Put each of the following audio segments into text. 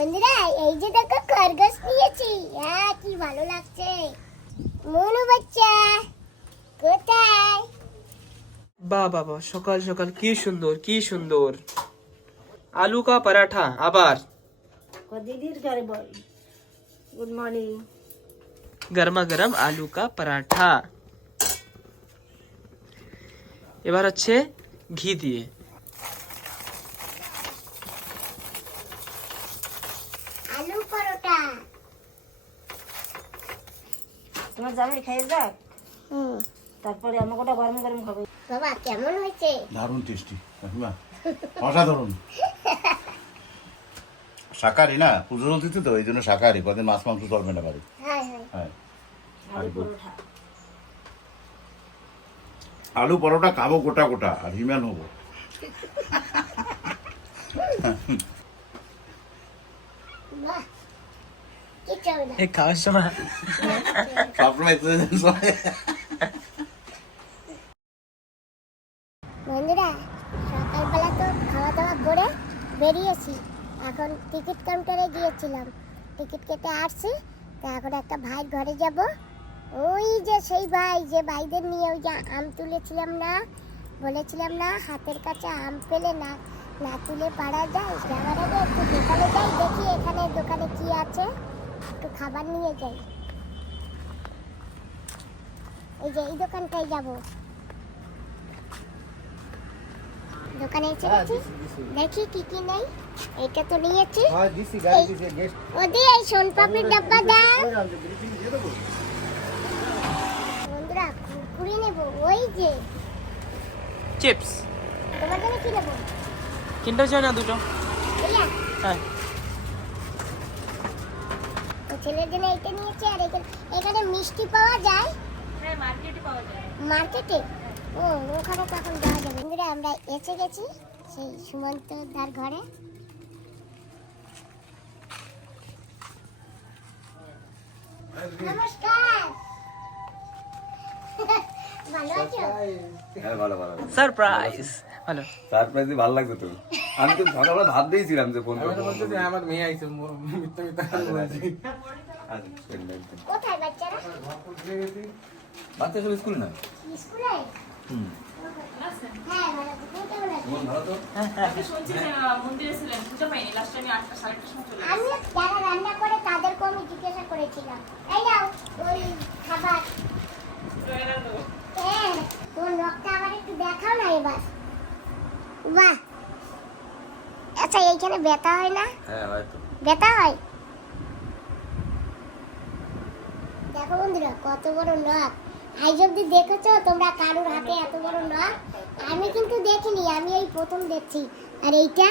বন্ধুরা এই যে দেখো খরগোশ নিয়েছি, কি ভালো লাগছে। মনু বাচ্চা কোথায়? বাবা বাবা, সকাল সকাল কি সুন্দর কি সুন্দর আলু কা পরাঠা। আবার দিদির ঘরে বল গুড মর্নিং। গরমা গরম আলু কা পরাঠা। এবার হচ্ছে ঘি দিয়ে। আলু পরোটা তোমার জামাই খাই যাক, তারপরে আমাকে ওটা গরম গরম খাবে। বাবা কেমন হয়েছে? দারুণ টেস্টি কাকিমা, অসাধারণ। শাকাহারি না, পুজোর অতিথি তো এই জন্য শাকাহারি, কদিন মাছ মাংস চলবে না বাড়ি। হ্যাঁ হ্যাঁ হ্যাঁ, আলু পরোটা। আলু পরোটা খাবো গোটা গোটা আর হিমান হবো। বাহ কি চল না। এই খাওয়ার সময় সবসময় বন্ধুরা সকালবেলা তো খাওয়া দাওয়া করে বেরিয়েছি, এখন টিকিট কাউন্টারে গিয়েছিলাম, টিকিট কেটে আসছি। তা এখন একটা ভাই ঘরে যাব, ওই যে সেই ভাই যে ভাইদের নিয়ে ওই যে আম তুলেছিলাম না, বলেছিলাম না হাতের কাছে আম পেলে না না তুলে পাড়া যায়, যাওয়ার আগে একটু দোকানে যাই, দেখি এখানে দোকানে কি আছে, একটু খাবার নিয়ে যাই। এই যে এই দোকানটায় যাবো, দোকানে এসে গেছি, দেখি কি কি নেই। এটা তো নিয়েছি, ওদি এই সোনপাপড়ির ডাব্বা দাও। বন্ধুরা কুড়কুড়ি নেবো, ওই যে চিপস তোমার জন্য কি নেবো? কিন্ডার জয় না দুটো। বুঝলা হ্যাঁ, তো ছেলের জন্য এইটা নিয়েছি। আর এখানে মিষ্টি পাওয়া যায়? হ্যাঁ, মার্কেটে পাওয়া যায়। মার্কেটে? ও ওখানে তখন যাওয়া যাবে। বন্ধুরা আমরা এসে গেছি সেই সুমন্ত দার ঘরে। নমস্কার। ভালো আছো? হ্যাঁ, ভালো ভালো সারপ্রাইজ। ভালো সারপ্রাইজ ভালো লাগছে তো। আমি তো সকালবেলা ভাত দিয়েছিলাম যে ফোন করবো। আমার মেয়ে আইছে মিথ্যা মিথ্যা বলছি। কোথায় বাচ্চারা? বাচ্চা সব স্কুল না? স্কুলে? হুম। হ্যাঁ ভালো আছি। তুমি কেমন আছো? তোমার ভালো তো? আমি যারা রান্না করে তাদেরকে আমি জিজ্ঞাসা করেছিলাম, এই নাও ওই খাবার। হ্যাঁ, তোমার নখটা আবার একটু দেখাও না এবার। বাহ, আচ্ছা এইখানে ব্যথা হয় না? হ্যাঁ, হয়তো। ব্যথা হয়? দেখো বন্ধুরা কত বড় নখ, আজ অব্দি দেখেছো তোমরা কারোর হাতে এত বড় নখ? আমি কিন্তু দেখিনি, আমি এই প্রথম দেখছি। আর এইটা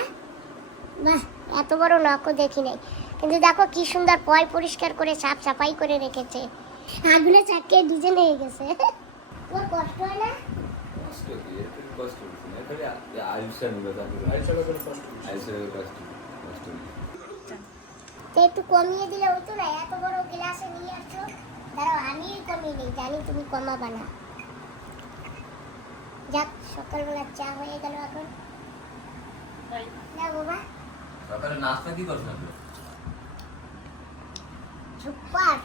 বাহ, এত বড় নখও দেখি নাই। কিন্তু দেখো কি সুন্দর পয় পরিষ্কার করে সাফ সাফাই করে রেখেছে, আগুনে চাটকে ডিজাইন হয়ে গেছে। তোমার কষ্ট হয় না? কষ্ট কি? একটু কষ্ট হচ্ছে না। খালি আয়ুষের মধ্যে আয়ুষের কষ্ট নেই। তো একটু কমিয়ে দিলে হতো না? এত বড় গ্লাসে নিয়ে আসছো, দাঁড়াও আমি কমিয়ে নিই, জানি তুমি কমাবা না। যাক সকালবেলা চা হয়ে গেল, এখন না বাবা সকালে নাস্তা কি করছেন আপনি? সুপার।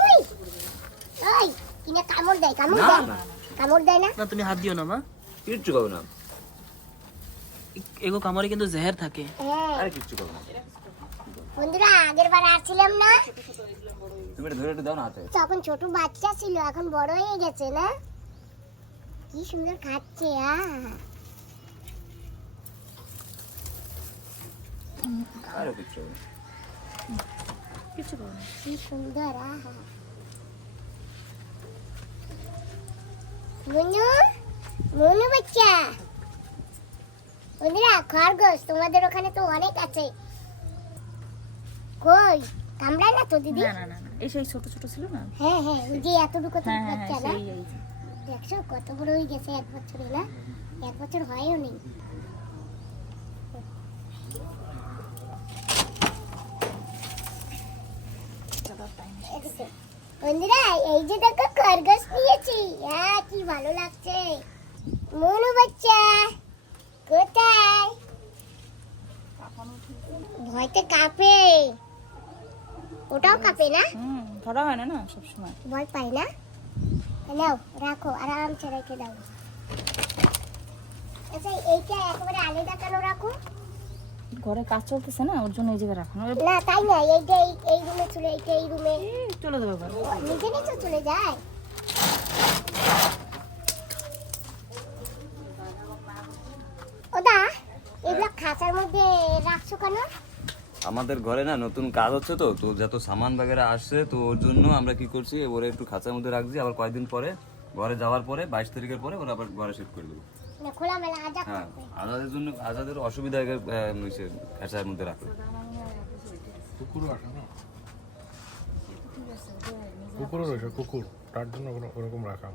ওই ওই কিনে কামড় দেয়, কামড় দেয়, কামড় দেয় না? না তুমি হাত দিও না মা, কিচ্ছু করবো না। এগো কামড়ে কিন্তু জেহের থাকে। হ্যাঁ আরে কিচ্ছু করবো না। বন্ধুরা আগের বার আসছিলাম না, তুমি এটা ধরে একটু দাও না হাতে। তখন ছোট বাচ্চা ছিল, এখন বড় হয়ে গেছে না? কি সুন্দর খাচ্ছে। আরে কিচ্ছু করবো না। কি সুন্দর। মনু মনু বাচ্চা। বন্ধুরা খরগোশ তোমাদের ওখানে তো অনেক আছে, কই কামড়ায় না তো দিদি? না না না না, এই সেই ছোট ছোট ছিল না। হ্যাঁ হ্যাঁ ওই যে এতটুকু হ্যাঁ হ্যাঁ বাচ্চা না? সেই এই যে। দেখছো কত বড় হয়ে গেছে, 1 বছরে না? 1 বছর হয়ও নেই। এদিকে। বন্ধুরা এই যে দেখো খরগোশ নিয়েছি, হ্যাঁ কি ভালো লাগছে। মনু বাচ্চা কোথায়? ভয়তে কাঁপে, ওটাও কাঁপে না? ধরা হয় না না সবসময়। ভয় পাই না? নাও রাখো, আরামসে রেখে দাও। আচ্ছা এইটা একেবারে আলাদা কেন রাখো? ঘরে কাজ চলতেছে না, ওর জন্য এই জায়গায় রাখানো। না তাই না, এইটা এই রুমে ছিল, এইটা এই রুমে চলে যাবে এবার। নিজে নিচে চলে যায়। ওদা এগুলো খাঁচার মধ্যে রাখছো কেন? আমাদের ঘরে না নতুন কাজ হচ্ছে, তো তো যত সামান বাগেরা আসছে, তো ওর জন্য আমরা কি করছি, ওরা একটু খাঁচার মধ্যে রাখছি। আবার কয়েকদিন পরে ঘরে যাওয়ার পরে 22 তারিখের পরে ওরা আবার ঘরে শিফট করে দেবো। না খোলামেলা আজাদ হ্যাঁ, থাকবে। আজাদের জন্য, আজাদের অসুবিধা আগে খাঁচার মধ্যে রাখবে। কুকুরও রাখা না, কুকুরও রয়েছে, কুকুর তার জন্য ওরকম রাখা।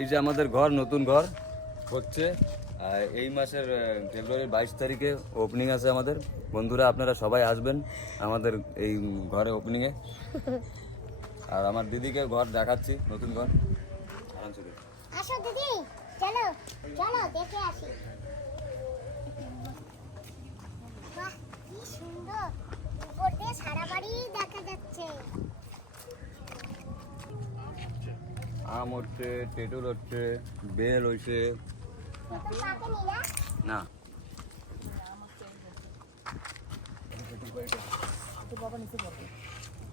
এই যে আমাদের ঘর, নতুন ঘর হচ্ছে এই মাসের ফেব্রুয়ারির 22 তারিখে ওপেনিং আছে আমাদের। বন্ধুরা আপনারা সবাই আসবেন আমাদের এই ঘরে ওপেনিংয়ে। আর আমার দিদিকে ঘর দেখাচ্ছি, নতুন ঘর। আরামসে দেখুন। আসো দিদি, চলো চলো দেখে আসি। বাহ কি সুন্দর, উপর দিয়ে সারা বাড়ি দেখা যাচ্ছে। আম হচ্ছে, তেঁতুল হচ্ছে, বেল হয়েছে। কিন্তু পাকেনি না? না,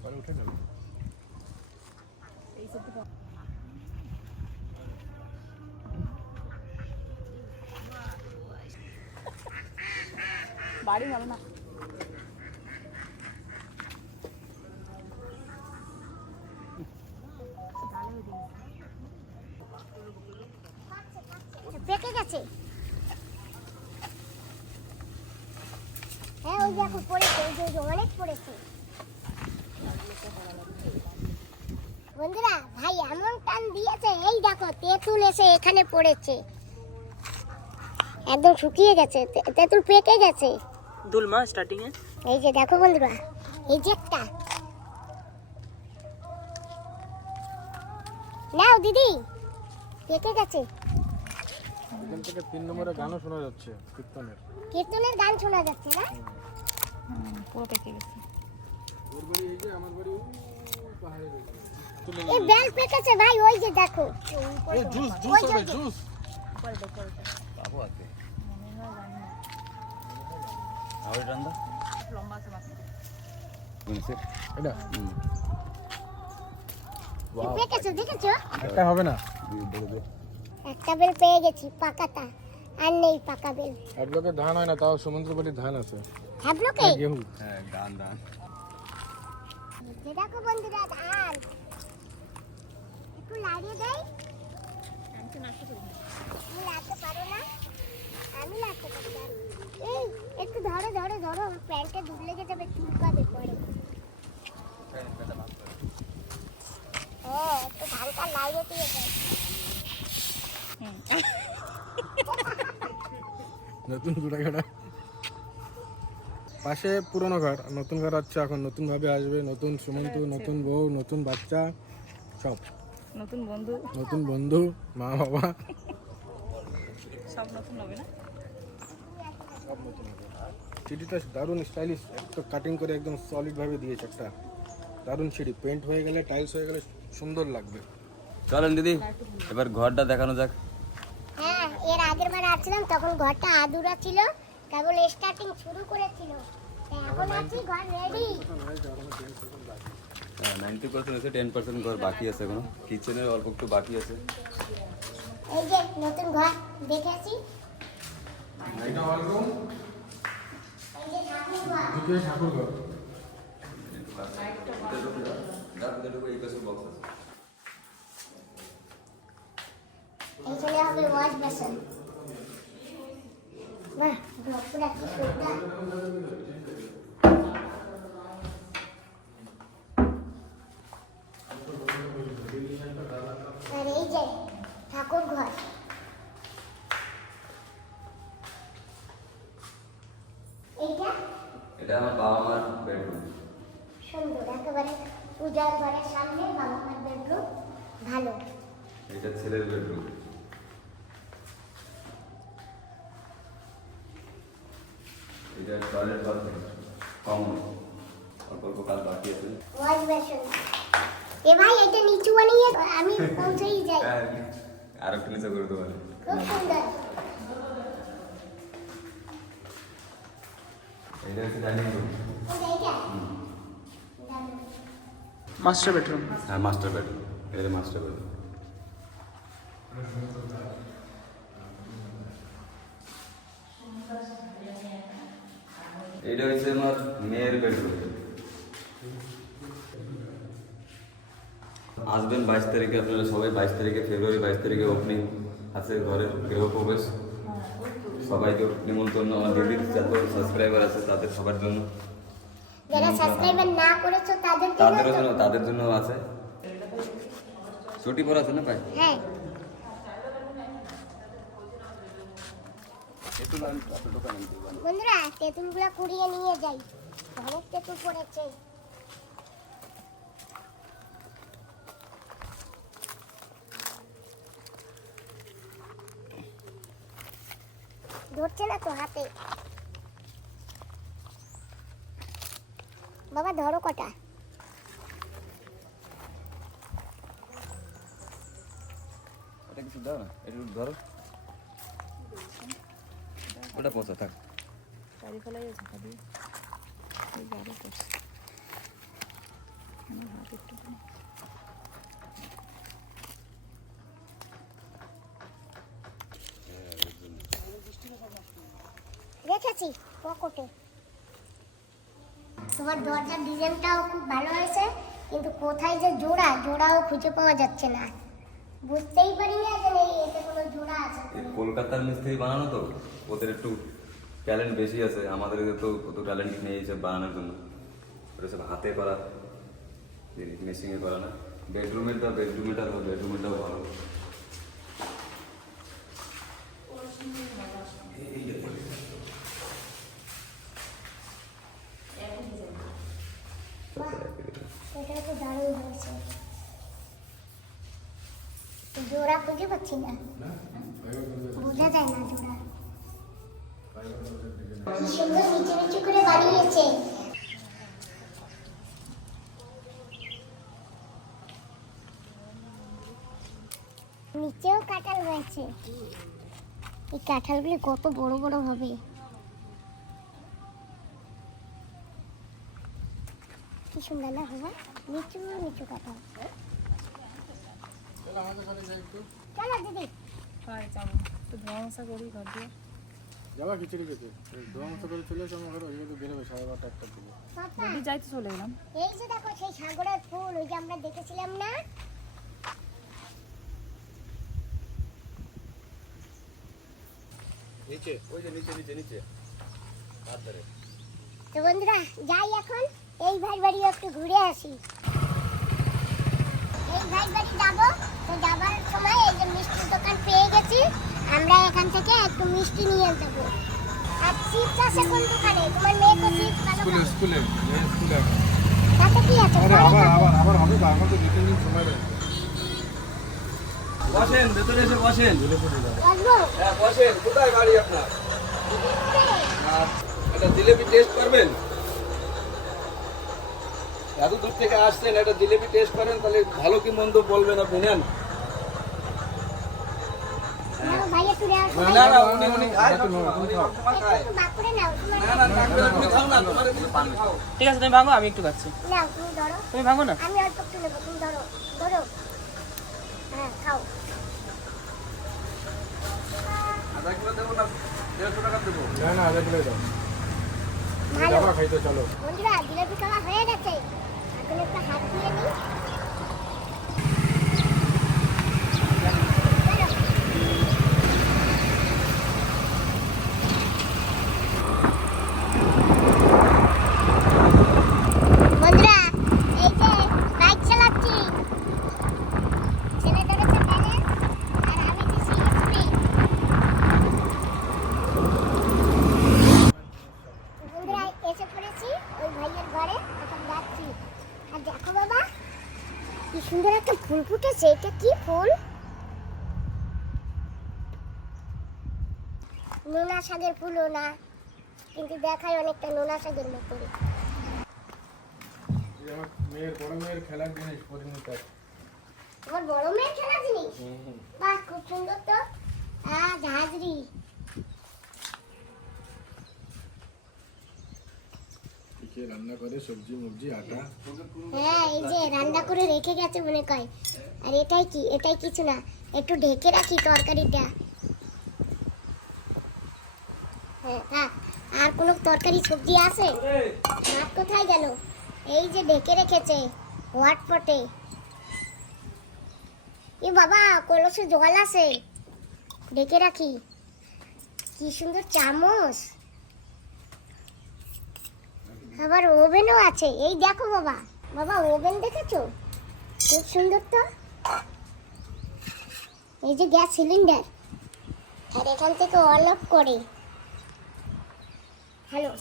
পরে উঠে নেবে। বাড়ি হবে না। পেকে গেছে। হ্যাঁ ওই দেখো পড়েছে, ওই যে অনেক পড়েছে। বন্ধুরা ভাই এমন টান দিয়েছে, এই দেখো তেঁতুল এসে এখানে পড়েছে, একদম শুকিয়ে গেছে, তেঁতুল পেকে গেছে। দুলমা স্টার্টিং এ এই যে দেখো বন্ধুরা, এই যে একটা নাও দিদি, পেকে গেছে। এখান থেকে 3 নম্বরের গানও শোনা যাচ্ছে, কীর্তনের। কীর্তনের গান শোনা যাচ্ছে না? পুরো পেকে গেছে। ওর বাড়ি এই যে, আমার বাড়ি পাহাড়ে রয়েছে। এই বেল পেকেছে ভাই, ওই যে দেখো। এই জুস জুস ওই যে, হবে, জুস। বাবু আছে আর রান্দা লম্বা আছে মাছ। এটা এই পেকেছে দেখেছো? একটা হবে না। একটা বেল পেয়ে গেছি পাকাটা, আর নেই পাকা বেল। এক লোকে ধান হয় না, তাও সমুদ্র বাড়ির ধান আছে। হ্যাবলোকে গেহু। হ্যাঁ, গান গান। এই দেখো বন্ধুরা ধান, একটু লাগিয়ে দেই। তুমি লাগতে পারো না? আমি লাগতে পারি না। এই একটু ধরো ধরো ধরো, আমার প্যান্টে ধুল লেগে যাবে, চুলকাবে পরে। হ্যাঁ একটু ধানটা লাগিয়ে দিয়ে যাই। নতুন দুটাঘাটা পাশে পুরনো ঘর, নতুন ঘর হচ্ছে এখন, নতুন ভাবে আসবে, নতুন সুমন্ত, নতুন বউ, নতুন বাচ্চা, সব নতুন বন্ধু, নতুন বন্ধু, মা বাবা সব নতুন হবে না? সব নতুন হবে। সিঁড়িটা দারুণ স্টাইলিশ, একটা কাটিং করে একদম সলিড ভাবে দিয়েছে, একটা দারুণ সিঁড়ি। পেন্ট হয়ে গেলে, টাইলস হয়ে গেলে সুন্দর লাগবে। চলেন দিদি এবার ঘরটা দেখানো যাক। হ্যাঁ এর আগের বার আসছিলাম তখন ঘরটা আধুরা ছিল, কেবল স্টার্টিং শুরু করেছিল। তা এখন আছি ঘর রেডি। 90% আছে, 10% ঘর বাকি আছে এখনো। কিচেনের অল্প একটু বাকি আছে। এই যে নতুন ঘর দেখেছি, এই যে ঠাকুর ঘর। দ্বিতীয় ঠাকুর ঘর। এইখানে হবে ওয়াশ বেসিন। বাহ ঘরটা কি সুন্দর। আর এই যে ঠাকুর ঘর, এইটা এটা আমার বাবা মার বেডরুম। সুন্দর, একেবারে পূজার ঘরের সামনে বাবা মার বেডরুম, ভালো। এটা ছেলের বেডরুম। এটা টয়লেট বাথরুম কমন, অল্প অল্প কাজ বাকি আছে। Wash basin. এ ভাই এটা নিচু বানিয়ে আমি পৌঁছেই যাই। আর একটু নিচে করে দেবো। খুব সুন্দর। এটা হচ্ছে ডাইনিং রুম। এইটা মাস্টার বেডরুম। হ্যাঁ, মাস্টার বেডরুম। এটা মাস্টার বেডরুম। এটা হচ্ছে আমার মেয়ের বেডরুম। আসবেন 22 তারিখে, আপনারা সবাই 22 তারিখে, ফেব্রুয়ারি 22 তারিখে ওপেনিং আছে ঘরের গৃহপ্রবেশ। সবাইকে নিমন্ত্রণ। আমার দিদির যত সাবস্ক্রাইবার আছে তাদের সবার জন্য, যারা সাবস্ক্রাইবার না করেছো তাদের তাদের জন্য আছে। ছুটি পর আছে না ভাই? হ্যাঁ, বন্ধুরা তেঁতুলগুলো কুড়িয়ে নিয়ে যাই, অনেক তেঁতুল পড়েছে। ধরছে না তো হাতে। বাবা ধরো কটা। এটা কিছু দাও না, একটু ধরো। ওটা পচা থাক। রেখেছি পকেটে। তোমার দরজার ডিজাইনটাও খুব ভালো হয়েছে, কিন্তু কোথায় যে জোড়াও খুঁজে পাওয়া যাচ্ছে না। বুঝতেই পারি না যে এতে কোনো জোড়া আছে। এই কলকাতার মিস্ত্রি বানানো তো, ওদের একটু ট্যালেন্ট বেশি আছে। আমাদের তো অত ট্যালেন্ট নেই এইসব বানানোর জন্য। ওটা সব হাতে করা জিনিস, মেশিনে করা না। বেডরুমেরটাও ভালো। এটা তো দারুণ হয়েছে। জোড়া খুঁজে পাচ্ছি না, বোঝা যায় না জোড়া। কি সুন্দর নিচে নিচে করে বানিয়েছে। নিচেও কাঁঠাল হয়েছে। এই কাঁঠালগুলি কত বড় বড় হবে। কি সুন্দর না বাবা, নিচু নিচু কাঁঠাল। চলো দিদি। যাবা খিচুড়ি খেতে, ধোয়া মতো করে চলে এসে আমার ঘরে, ওইগুলো তো বেরোবে 12:30 1টার দিকে। পাপা, এই যে দেখো সেই সাগরের ফুল, ওই যে আমরা দেখেছিলাম না। নিচে ওই যে নিচে হাত ধরে। তো বন্ধুরা যাই এখন, এই ভাই বাড়ি একটু ঘুরে আসি। এই ভাই বাড়ি যাবো, তো যাবার সময় এই যে মিষ্টির দোকান পেয়ে গেছি, আমরা এখান থেকে একটু মিষ্টি নিয়ে যাবো। আর চিপস আছে কোন দোকানে? তোমার মেয়ে তো চিপস ভালো খায়। স্কুলে তাতে কি আছে? আরে পরে খাবো। আবার হবে তো, আমার তো 2-3 দিন সময় লাগবে। বসেন, ভেতরে এসে বসেন। আসবো? হ্যাঁ বসেন। কোথায় গাড়ি আপনার? একটা জিলেপি টেস্ট করবেন? এত দূর থেকে আসছেন, একটা জিলেপি টেস্ট করেন, তাহলে ভালো কি মন্দ বলবেন আপনি। নেন। নাও ভাই একটু নাও। না উনি খায় সবসময়, উনি সবসময় খায়। একটু বাক করে নাও। তোমার না থাকবে না, তুমি খাও না, তোমার এদিকে পানি খাও। ঠিক আছে, তুমি ভাঙো, আমি একটু খাচ্ছি। নাও, তুমি ধরো। তুমি ভাঙো না। আমি অল্প একটু নেবো, তুমি ধরো। ধরো। হ্যাঁ, খাও। আধা কিলো দেবো না 150 টাকা দেবো? না আধা কিলো দাও। ভালো। যাবা খাইতে চলো। বন্ধুরা জিলাপি খাওয়া হয়ে গেছে, এখন একটু হাত দিয়ে নিই। বন্ধুরা এই যে বাইক চালাচ্ছি, ছেলে ধরেছে ব্যালেন্স আর আমি দিচ্ছি স্পিড। বন্ধুরা এসে পড়েছি এসেছি ওই ভাইয়ের ঘরে, এখন যাচ্ছি। আর দেখো বাবা কি সুন্দর একটা ফুল ফুটেছে, এটা কি ফুল? নোনা শাকের ফুলও না, কিন্তু দেখায় অনেকটা নোনা শাকের মতো। এই আমার মেয়ের বড় মেয়ের খেলার জিনিস পরিণীতা। তোমার বড় মেয়ের খেলা জিনিস? বাহ, খুব সুন্দর তো। জাহাজরি। কে রান্না করে সবজি মুবজি আটা। হ্যাঁ, এই যে রান্না করে রেখে গেছে মনে কয়। আর এটাই কি? এটাই কিছু না, একটু ঢেকে রাখি তরকারিটা। হ্যাঁ, থাক। আর কোনো তরকারি সবজি আছে? ভাত কোথায় গেল? এই যে ঢেকে রেখেছে হটপটে। এ বাবা, কলসে জল আছে, ঢেকে রাখি। কি সুন্দর চামচ, আবার ওভেনও আছে। এই দেখো বাবা, বাবা ওভেন দেখেছো? খুব সুন্দর তো। এই যে গ্যাস সিলিন্ডার, আর এখান থেকে অন অফ করে। হ্যালো,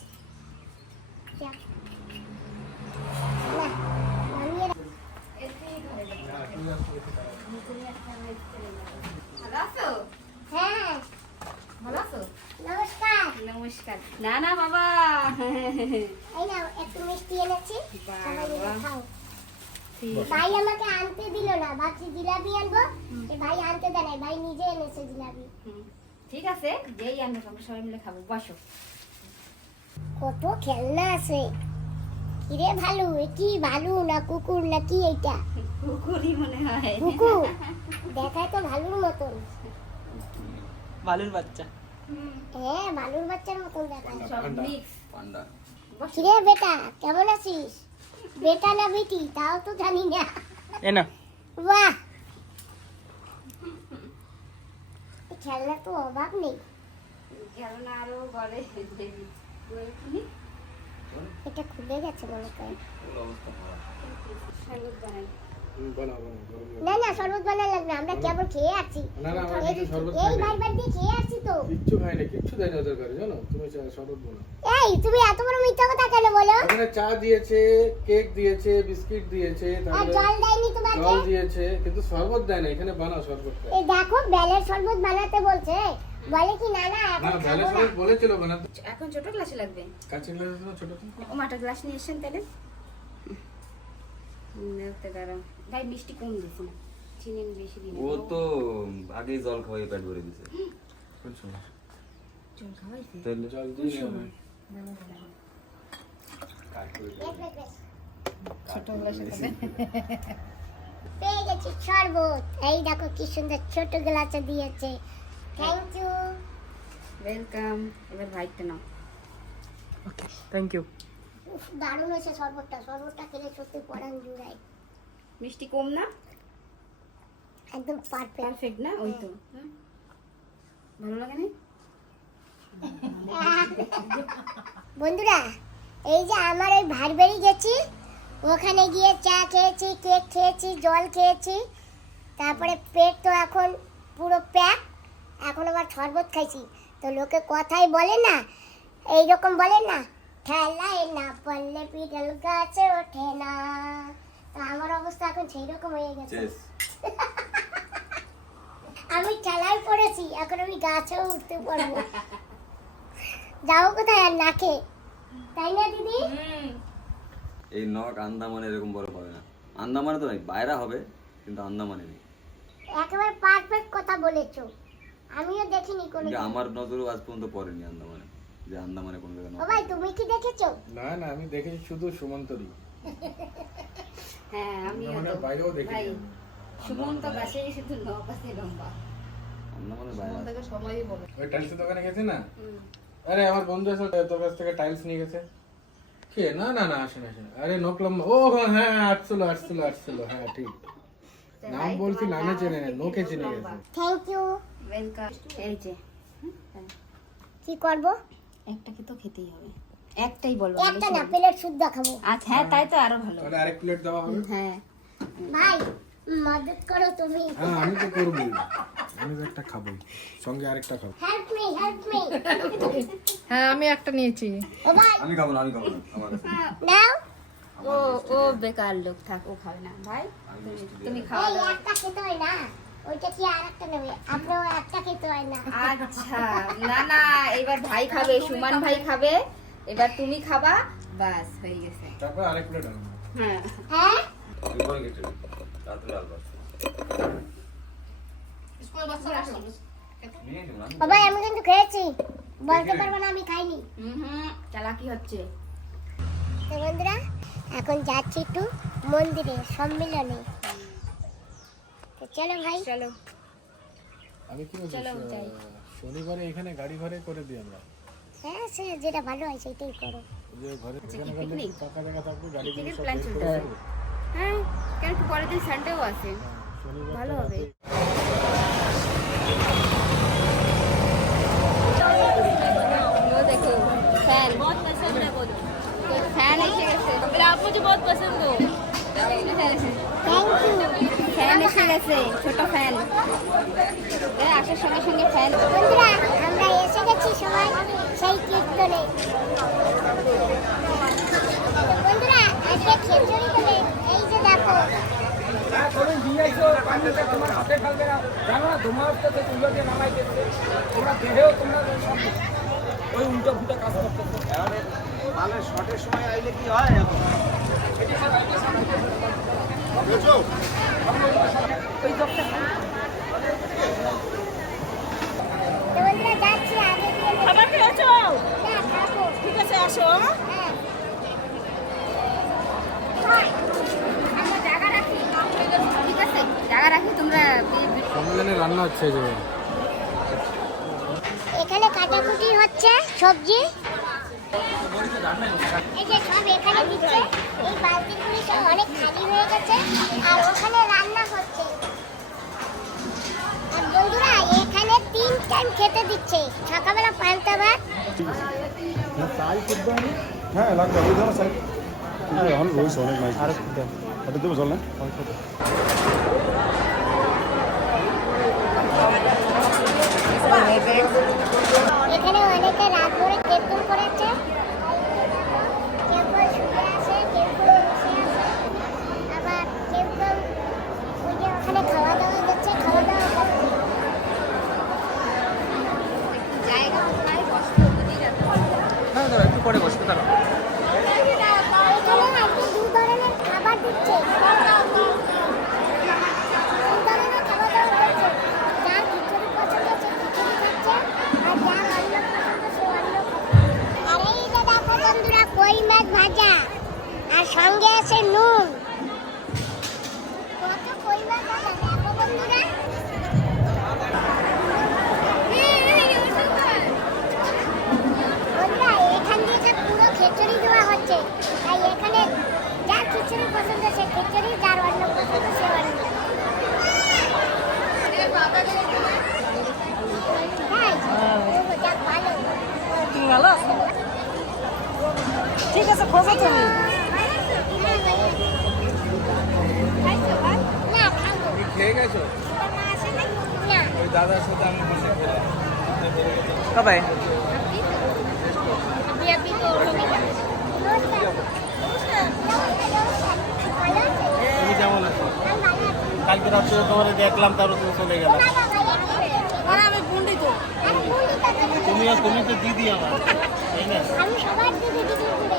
হ্যাঁ, ভালো আছো? নমস্কার। নমস্কার। না না বাবা, এই নাও একটু মিষ্টি এনেছি, সবাই মিলে বাবা। খাও। ভাই আমাকে আনতে দিল না, ভাবছি জিলাপি আনবো, এ ভাই আনতে দেয় নাই, ভাই নিজে এনেছে জিলাপি। ঠিক আছে, যেই আনবে আমরা সবাই মিলে খাবো, বসো। কত খেলনা আছে। কিরে ভালু, এ কি ভালু না কুকুর না কি এইটা? কুকুরই মনে হয়। কুকুর দেখায় তো ভালুর মতন। বালুর বাচ্চা। হ্যাঁ, ভালুর বাচ্চার মতন দেখায়। সব মিক্স। পান্ডা। কিরে বেটা, কেমন আছিস? বেটা না বেটি তাও তো জানি না। এ না, বাহ, এই খেলনা তো অভাব নেই। গেল না আরো ঘরে এটা খুলে গেছে মনে করে। শরবত বানাই। বানাবো না না, শরবত বানা লাগবে না, আমরা কেবল খেয়ে আছি। না না, আমরা এই কিছু শরবত এই খাই না। বারবার দিয়ে খেয়ে আছি তো। কিচ্ছু খাই না, কিচ্ছু দেয় না ওদের ঘরে, জানো? তুমি শরবত বানাও। এই তুমি এত বড় মিথ্যা কথা কেন বলো? ওখানে চা দিয়েছে, কেক দিয়েছে, বিস্কিট দিয়েছে, আর তারপরে জল দেয়নি তোমাকে? জল দিয়েছে, কিন্তু শরবত দেয় না। এখানে বানাও শরবতটা। এই দেখো বেলের শরবত বানাতে বলছে, বলে কি না না না এখন ভালো খাবো না। শরবত বলেছিল বানাতে। এখন ছোট গ্লাসে লাগবে। কাঁচি গ্লাস আছে না ছোট তো? ও মাটা গ্লাস নিয়ে এসছেন তাহলে। দাঁড়াও ভাই, মিষ্টি কম দিছি না, চিনি বেশি দিই ও তো আগেই জল খাওয়াই পেট ভরে দিছে। চল খাওয়াইছে। তাহলে জল দিয়ে নেবে। বেশ, বেশ, বেশ। ছোট গ্লাসে খাবে। পেয়ে গেছি শরবত। এই দেখো কি সুন্দর ছোট গ্লাসে দিয়েছে। Thank you. ওয়েলকাম। এবার ভাইটা নাও। ওকে, থ্যাংক ইউ। উফ, দারুণ হয়েছে শরবতটা। শরবতটা খেলে সত্যি পরাণ জুড়ায়। মিষ্টি কম না? একদম পারফেক্ট। পারফেক্ট না? ওই তো। হ্যাঁ। ভালো লাগে না? বন্ধুরা, এই যে আমার ওই ভাই বাড়ি গেছি, ওখানে গিয়ে চা খেয়েছি, কেক খেয়েছি, জল খেয়েছি, তারপরে পেট তো এখন পুরো প্যাক। এখন আবার শরবত খাইছি। তো লোকে কথাই বলে না, এইরকম বলে না, ঠেলায় না পড়লে পিঠল গাছে ওঠে না। তো আমার অবস্থা এখন সেই রকম হয়ে গেছে। চেস। আমি ঠেলায় পড়েছি, এখন আমি গাছেও উঠতে পারবো। যাও কোথায় আর নাকে, তাই না দিদি? এই নখ আন্দামানে এরকম বড় পাবে না। আন্দামানে তো নাই, বাইরা হবে, কিন্তু আন্দামানে নেই। একেবারে পারফেক্ট কথা বলেছো, আমিও দেখিনি কোনো। কিন্তু আমার নজরও আজ পর্যন্ত পড়েনি আন্দামানে, যে আন্দামানে কোনো জায়গায় নখ ও ভাই, আছে। তুমি কি দেখেছো? না না, আমি দেখেছি শুধু সুমন্তরী। হ্যাঁ, আমি আন্দামানের বাইরেও ভাই দেখেছি। সুমন্ত গাছে শুধু নখ আছে লম্বা। আন্দামানে বাইরে আছে। সবাই বলে। ওই টাইলসের দোকানে গেছে না? আরে আমার বন্ধু আছে, তোর কাছ থেকে টাইলস নিয়ে গেছে। কে? না না না, আসেন আসেন। আরে নোক লম্বা। ও হ্যাঁ, আসছিল আসছিল আসছিল, হ্যাঁ ঠিক। নাম বলছি, নামে চেনে না, নোকে চিনে গেছে। Thank you. ওয়েলকাম। এই যে কি করব? একটাকে তো খেতেই হবে। একটাই বলবো। একটা বেশি না, বলবো। প্লেট শুদ্ধ খাবো। আচ্ছা, হ্যাঁ তাই তো আরো ভালো। তাহলে আরেক প্লেট দেওয়া হবে। হ্যাঁ। ভাই, মদত করো তুমি। হ্যাঁ আমি তো করবই, আমি তো একটা খাবোই, সঙ্গে আরেকটা খাবো। Help me, help me. হ্যাঁ আমি একটা নিয়েছি। ও ভাই আমি খাবো না আমার কাছে নাও। ও বেকার লোক, থাক, ও খাবে না ভাই, তুমি খাওয়া এই দাও। একটা খেতে হয় না, ওইটা কি আরেকটা নেবে? আপনাও একটা খেতে হয় না। আচ্ছা, না না, এবার ভাই খাবে, সুমান ভাই খাবে, এবার তুমি খাবা, বাস হয়ে গেছে। তারপর আরেক প্লেট আনবো। হ্যাঁ হ্যাঁ করে গেছে রাতে আলবা নিয়ে যাবো না ও ভাই আমি কিন্তু খেয়েছি, বলতে পারবো না আমি খাইনি। চালাকি হচ্ছে। তো বন্ধুরা এখন যাচ্ছি একটু মন্দিরে সম্মিলনে। তো চলো ভাই। চলো আমি কি বলছি, চলো, যাই। শনিবারে এখানে গাড়ি ঘরে করে দিই আমরা, হ্যাঁ সে যেটা ভালো হয় সেটাই করো। যে ঘরে আচ্ছা, এখানে কি গেলে picnic? ফাঁকা জায়গা থাকবে, গাড়ি Picnic-এর সব plan বের করে চলছে। দেবো। হ্যাঁ, কেন কি পরের দিন সানডেও আছে, শনিবার ভালো হবে। वो देखो फैन, बहुत पसंद है वो, फैन এসে গেছে, आप मुझे बहुत पसंद हो, থ্যাংক ইউ। ফ্যান এসে গেছে, ছোট ফ্যান, আসার সঙ্গে সঙ্গে ফ্যান। বন্ধুরা আমরা এসে গেছি সবাই সেই কীর্তনে। তো বন্ধুরা আজকে খিচুড়ি দেবে, এই যে দেখো। তো বন্ধুরা যাচ্ছি আগে দিয়ে নেবো। খাবার খেয়েছো? না, খাবো। ঠিক আছে আসো। হ্যাঁ। আমরা জায়গা রাখি, ঠিক আছে, জায়গা রাখি, তোমরা সম্মেলনে রান্না হচ্ছে যে এখানে কাটাকুটি হচ্ছে সবজি, এই যে সব এখানে দিচ্ছে। এই বালতিগুলি সব অনেক খালি হয়ে গেছে আর ওখানে রান্না হচ্ছে। আর বন্ধুরা এখানে 3 টাইম খেতে দিচ্ছে, সকালবেলা পান্তা ভাত, হ্যাঁ লাগবে ওই ধরনের সাইড হ্যাঁ এখন রয়েছে অনেক মাইক এটা দেবো চল না এখানে অনেকে রাত ভরে কীর্তন করেছে, কেউ কেউ শুয়ে আছে, কেউ কেউ বসে আছে, আবার কেউ কেউ ওই যে ওখানে খাওয়া দাওয়া দিচ্ছে, খাওয়া দাওয়া করছে। জায়গা কোথায় কষ্ট বুঝি যাবে। হ্যাঁ দাঁড়া, একটু পরে বসবে, দাঁড়া। এখানে আজকে 2 ধরনের খাবার দিচ্ছে, 2 ধরনের খাবার দাবার দিচ্ছে। যার খিচুড়ি পছন্দ সে খিচুড়ি খাচ্ছে, আর যার অন্য পছন্দ সে অন্য খাচ্ছে। আর এই যে দেখো বন্ধুরা কই মাছ ভাজা, আর সঙ্গে আছে নুন। কত কই মাছ ভাজা দেখো বন্ধুরা। বন্ধুরা এখান থেকে পুরো খিচুড়ি দেওয়া হচ্ছে, তাই এখানে যার খিচুড়ি পছন্দ সে খিচুড়ি, যার অন্য পছন্দ সে অন্য। তাই? ও, যাক ভালো। তুমি ভালো আছো? ঠিক আছে খোঁজো তুমি। না খাবো খেয়ে গেছো? না। ওই দাদার সাথে আমি বসে খেলাম। বাবাই তুমি কেমন আছো? আমি ভালো আছি। কালকে রাত্রে তোমার দেখলাম, তারপর তুমি চলে গেলাম। বাবা ভাইয়া খেয়েছে। আর আমি গুন্ডি তো। আমি বুঝি তো তুমি তো দিদি আমার, তাই না? আমি সবার দিদি দিদি করে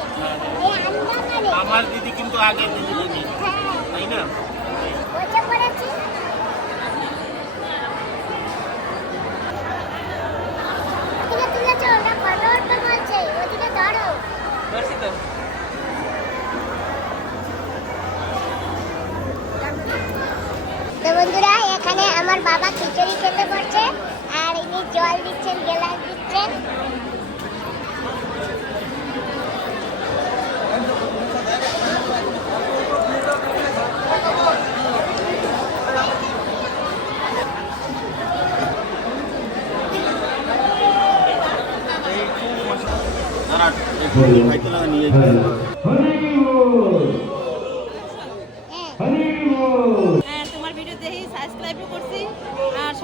এই আন্দামানে। আমার দিদি কিন্তু আগে দিদি দিদি, হ্যাঁ তাই না? বসে পড়েছি। ওদিকে তুলেছো, ওটা ফটোর তো বলছে, ওদিকে ধরো। ধরছি তো। তো বন্ধুরা এখানে আমার বাবা খিচুড়ি খেতে বসছে, আর ইনি জল দিচ্ছেন, গ্লাস দিচ্ছেন। নিয়ে হ্যাঁ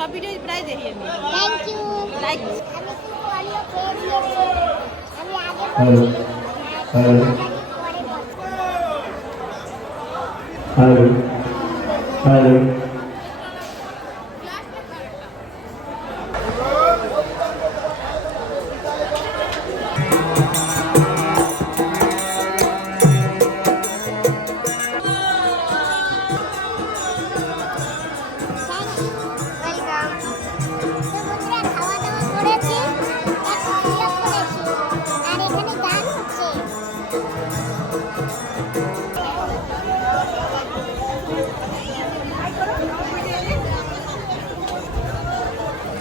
সব ভিডিও প্রায় দেখি আমি। Thank you. লাইক আমি কিন্তু অন্য খেয়ে দিয়েছি। আমি আগে বলছি পরে বলছি। খাওয়া দাওয়া করেছি, একটু vlog করেছি, আর এখানে গান হচ্ছে।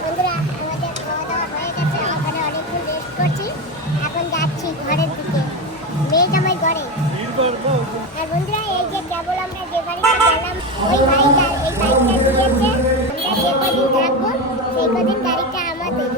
বন্ধুরা, আমাদের খাওয়া দাওয়া হয়ে গেছে, ওখানে অনেকক্ষণ রেস্ট করছি, এখন যাচ্ছি ঘরের দিকে, মেয়ে জামাই ঘরে। আর বন্ধুরা, এই যে কেবল আমরা যে বাড়িতে গেলাম, ওই ভাইটা এই বাইকটা দিয়েছে, আমরা যে কদিন থাকবো সেই কদিন গাড়িটা আমাদের।